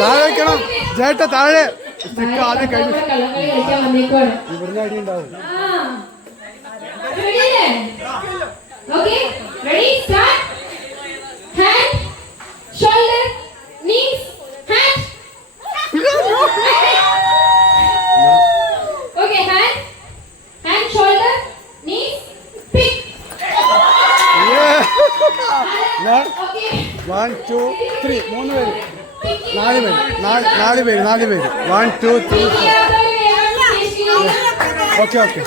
താഴെ വെക്കണം ചേട്ട താഴെ സ്റ്റിക്ക് ആദ്യം കഴിഞ്ഞു ഇവിടുന്ന് അടി ഉണ്ടാവും One, two, three. മൂന്ന് പേര് നാല് പേര് 1, 2, 3, 4. ഓക്കെ 1,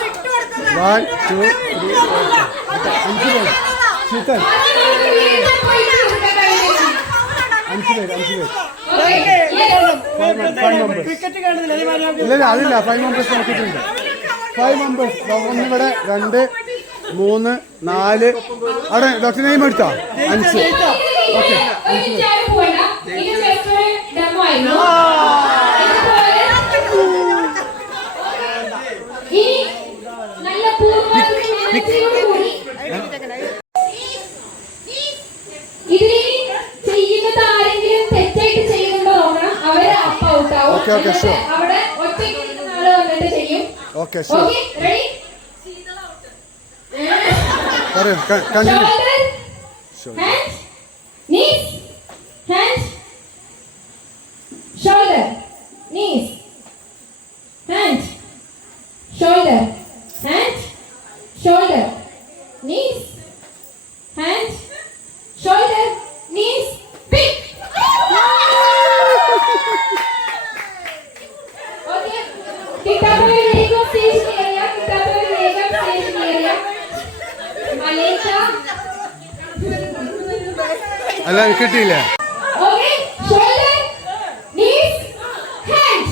2, 3, 4. 5 പേര് ശീതൽ 5 പേര് ഇല്ല അതില്ല 5 മെമ്പേഴ്സ് നോക്കിയിട്ടുണ്ട് 5 മെമ്പേഴ്സ് ഒന്നിവിടെ 2, 3, 4 അവിടെ ഡോക്ടർ നെയിം എടുത്തോ 5 okay okay sure okay sure പറയൂ continue Hands, knees, hands, shoulder, knees, hands, shoulder, hands, shoulder, knees, hands, shoulder, knees, pick. Okay, Kitapur Lego station area, Kitapur Lego station area, Malaysia. അല്ല കിട്ടിയില്ല Okay, shoulder, knees, hands.